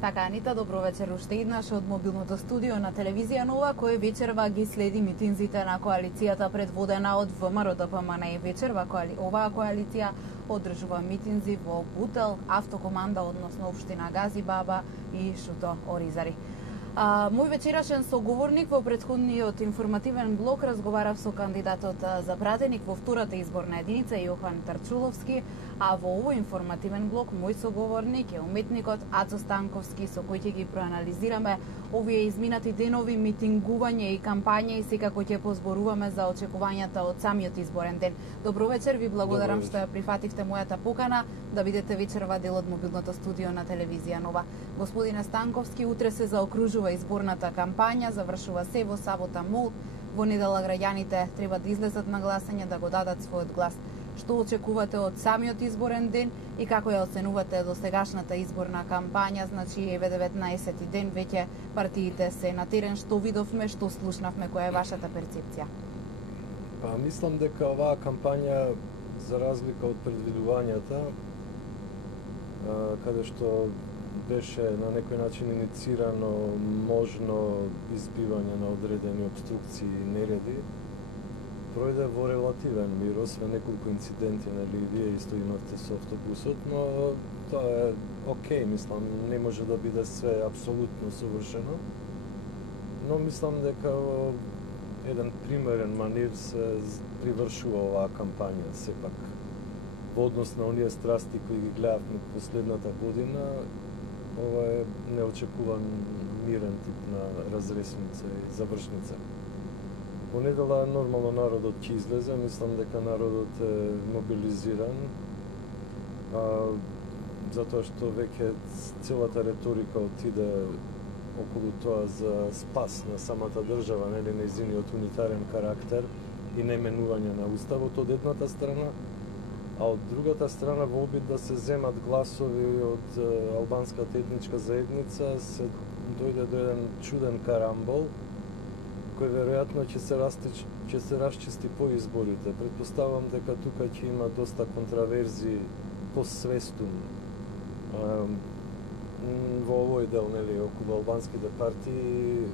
Така, Анита, добро вечер уште еднаш од мобилното студио на телевизија Нова, кој вечерва ги следи митинзите на коалицијата предводена од ВМРО ДПМН. Вечерва оваа коалиција одржува митинзи во Бутел, Автокоманда, односно Општина Газибаба и Шуто Оризари. Мој вечерашен соговорник во претходниот информативен блок разговарав со кандидатот за пратеник во втората изборна единица Јохан Тарчуловски, а во овој информативен блок мој соговорник е уметникот Ацо Станковски, со кој ќе ги проанализираме овие изминати денови митингување и кампања и секако ќе позборуваме за очекувањата од самиот изборен ден. Добро вечер, ви благодарам што ја прифативте мојата покана да бидете вечерва дел од мобилното студио на телевизија Нова. Господине Станковски, утре се заокружува изборната кампања, завршува се во сабота мол. Во недела граѓаните треба да излезат на гласање, да го дадат својот глас. Што очекувате од самиот изборен ден и како ја оценувате до сегашната изборна кампања? Значи, еве 19 ден веќе партиите се на терен. Што видовме, што слушнавме, која е вашата перцепција? Мислам дека оваа кампања, за разлика од предвидувањата, каде што беше на некој начин иницирано можно избивање на одредени обструкции и нереди, пројде во релативен мир, освен неколку инциденти, нели, вие исто имавте со автобусот, но тоа е окей, мислам, не може да биде све апсолутно совршено, но мислам дека во еден примерен манир се привршува оваа кампања, сепак. Во однос на оние страсти кои ги гледавме последната година, ова е неочекуван мирен тип на разресница и завршница. Во недела нормално народот ќе излезе, мислам дека народот е мобилизиран, затоа што веќе целата реторика отиде околу тоа за спас на самата држава, нели, нејзиниот унитарен карактер и неменување на уставот од едната страна, а од другата страна во обид да се земат гласови од албанската етничка заедница се дојде до еден чуден карамбол, кој веројатно ќе се расчисти по изборите. Предпоставам дека тука ќе има доста контраверзии посвестум во овој дел, нели, околу албанските партии,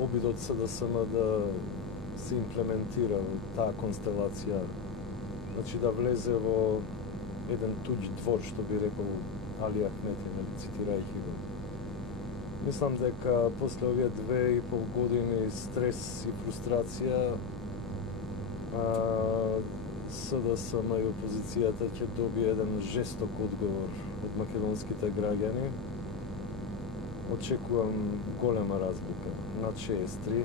обидот СДСМ да се имплементира таа констелација, значи да влезе во еден туѓ двор, што би рекол Али Ахмети, цитирајќи го. Мислам дека после овие 2,5 години стрес и фрустрација, СДСМ и опозицијата ќе добие еден жесток одговор од македонските граѓани. Очекувам голема разлика, над 6-3.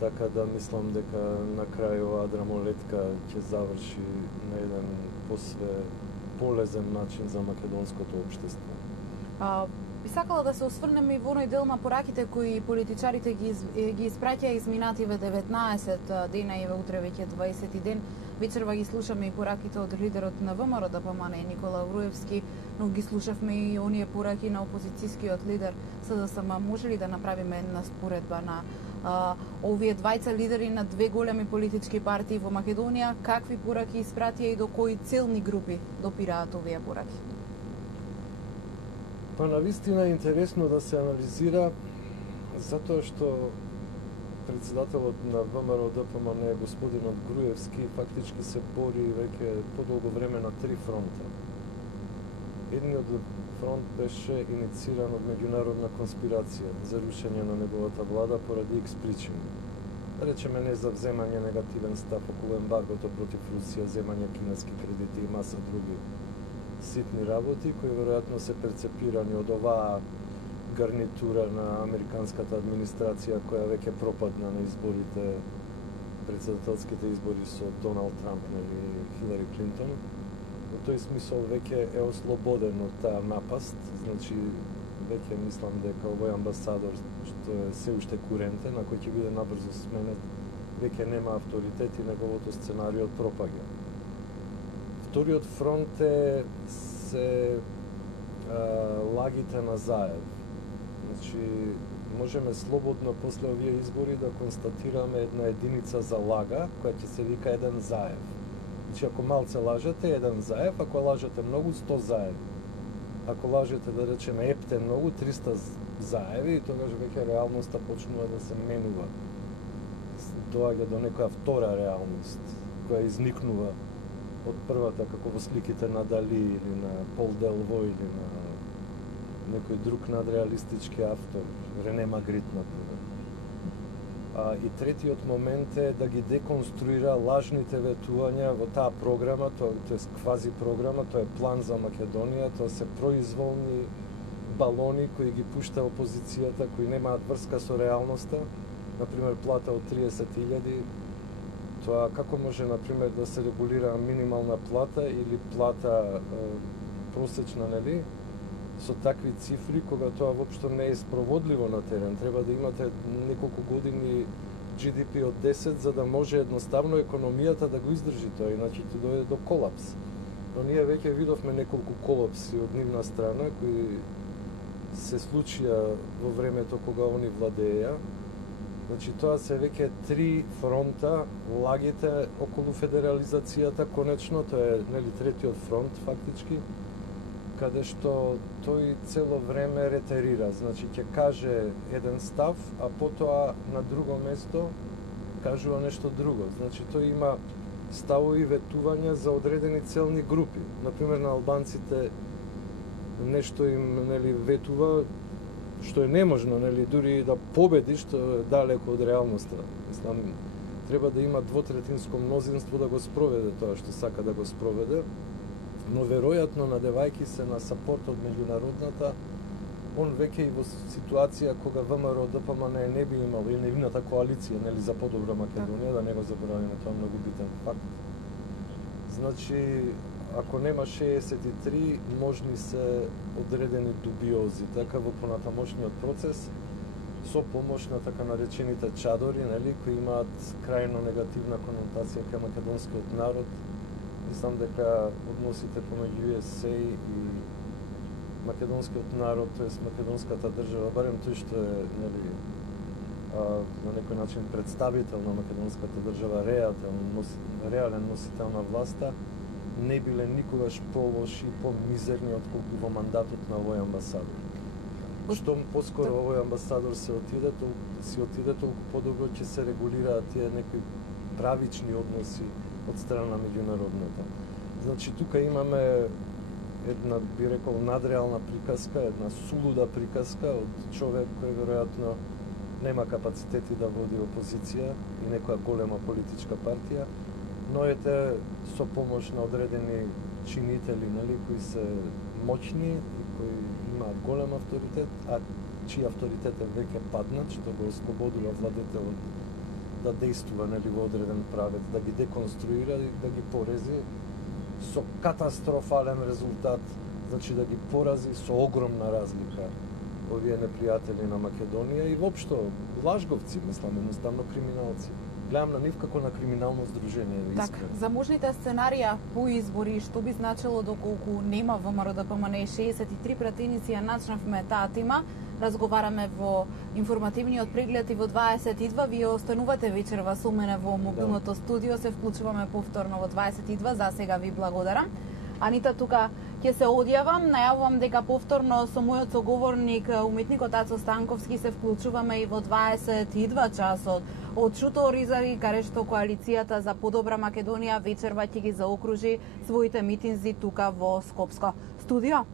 Така да мислам дека на крај оваа драмолетка ќе заврши на еден посве полезен начин за македонското општество. Би сакала да се осврнем и во оној дел на пораките кои политичарите ги испраќаа изминативе 19 дена и утре веќе 20 ден. Вечерва ги слушаме и пораките од лидерот на ВМРО ДПМН Никола Груевски, но ги слушавме и оние пораки на опозицијскиот лидер СДСМ. Може ли да направиме една споредба на овие двајца лидери на две големи политички партии во Македонија? Какви пораки испратија и до кои целни групи допираат овие пораки? Навистина е интересно да се анализира, затоа што председателот на ВМРО ДПМН, господинот Груевски, фактички се бори веќе подолго време на 3 фронта. Едниот фронт беше иницииран од меѓународна конспирација за рушење на неговата влада поради X причини. Да речеме, не за вземање негативен став околу ембаргото против Русија, земање кинески кредити и маса други ситни работи, кои веројатно се перцепирани од оваа гарнитура на американската администрација која веќе пропадна на изборите, председателските избори со Доналд Трамп или Хилари Клинтон. Во тој смисол веќе е ослободен од таа напаст, значи веќе мислам дека овој амбасадор што е се уште курентен, ако ќе биде набрзо сменет, веќе нема авторитет и неговото сценарио пропаѓа. Вториот фронт е се лагите на Заев. Значи, можеме слободно после овие избори да констатираме една единица за лага, која ќе се вика еден Заев. Значи, ако малце лажете, еден Заев, ако лажете многу, 100 Заеви. ако лажете да речеме епте многу 300 заеви, тогаш веќе реалноста почнува да се менува. Доаѓа до некоја втора реалност која изникнува од првата, како во сликите на Дали или на Пол Делво или на некој друг надреалистички автор, Рене Магрит, например. И третиот момент е да ги деконструира лажните ветувања во таа програма, тоа е квази програма, тоа е план за Македонија, тоа се произволни балони кои ги пушта опозицијата, кои немаат врска со реалноста. Например, плата од 30.000, тоа како може, например, да се регулира минимална плата или плата просечна, нели? Со такви цифри, кога тоа воопшто не е спроводливо на терен. Треба да имате неколку години GDP од 10 за да може едноставно економијата да го издржи тоа, иначе ќе дојде до колапс. Но ние веќе видовме неколку колапси од нивна страна кои се случија во времето кога они владееја. Значи тоа се веќе 3 фронта, лагите околу федерализацијата, конечно тоа е, нели, третиот фронт фактички, каде што тој цело време ретерира, значи ќе каже еден став, а потоа на друго место кажува нешто друго. Значи тој има ставови ветувања за одредени целни групи. Например, на албанците нешто им, нели, ветува што е неможно, нели, дури да победи, што е далеко од реалноста. Мислам, треба да има двотретинско мнозинство да го спроведе тоа што сака да го спроведе. Но веројатно, надевајќи се на сапорт од меѓународната, он веќе и во ситуација кога ВМРО ДПМН не би имал, и нивната коалиција, нели, за подобра Македонија, да не го забораваме, тоа е многу битен факт. Значи, ако нема 63, можни се одредени дубиози, така во понатамошниот процес, со помош на така наречените чадори, нели, кои имаат крајно негативна конотација кај македонскиот народ. Мислам дека односите помеѓу УСА и македонскиот народ, тоест македонската држава, барем тој што е, нели, на некој начин представител на македонската држава, реален носител на власта, не биле никогаш полоши и помизерни отколку во мандатот на овој амбасадор. Што поскоро овој амбасадор си отиде, толку подобро ќе се регулираат тие некои правични односи од страна меѓународната. Значи, тука имаме една, би рекол, надреална приказка, една сулуда приказка од човек кој веројатно нема капацитети да води опозиција и некоја голема политичка партија, но ете со помош на одредени чинители, нели, кои се моќни и кои имаат голем авторитет, а чиј авторитет е веќе паднат, што го ослободува владетелот да действува, нели, во одреден правец, да ги деконструира и да ги порези со катастрофален резултат, значи да ги порази со огромна разлика овие непријатели на Македонија и воопшто лажговци, мислам, едноставно криминалци. Гледам на нив како на криминално здружение. Така, за можните сценарија по избори, што би значило доколку нема ВМРО ДПМН 63 пратеници, ја начнавме таа тема, разговараме во информативниот преглед и во 22. Вие останувате вечерва со мене во мобилното студио, се вклучуваме повторно во 22. За сега ви благодарам. Анита, тука ќе се одјавам, најавувам дека повторно со мојот соговорник, уметникот Ацо Станковски, се вклучуваме и во 22 часот од Шуто Оризави, каде што коалицијата за подобра Македонија вечерва ќе ги заокружи своите митинзи тука во Скопско. Студио.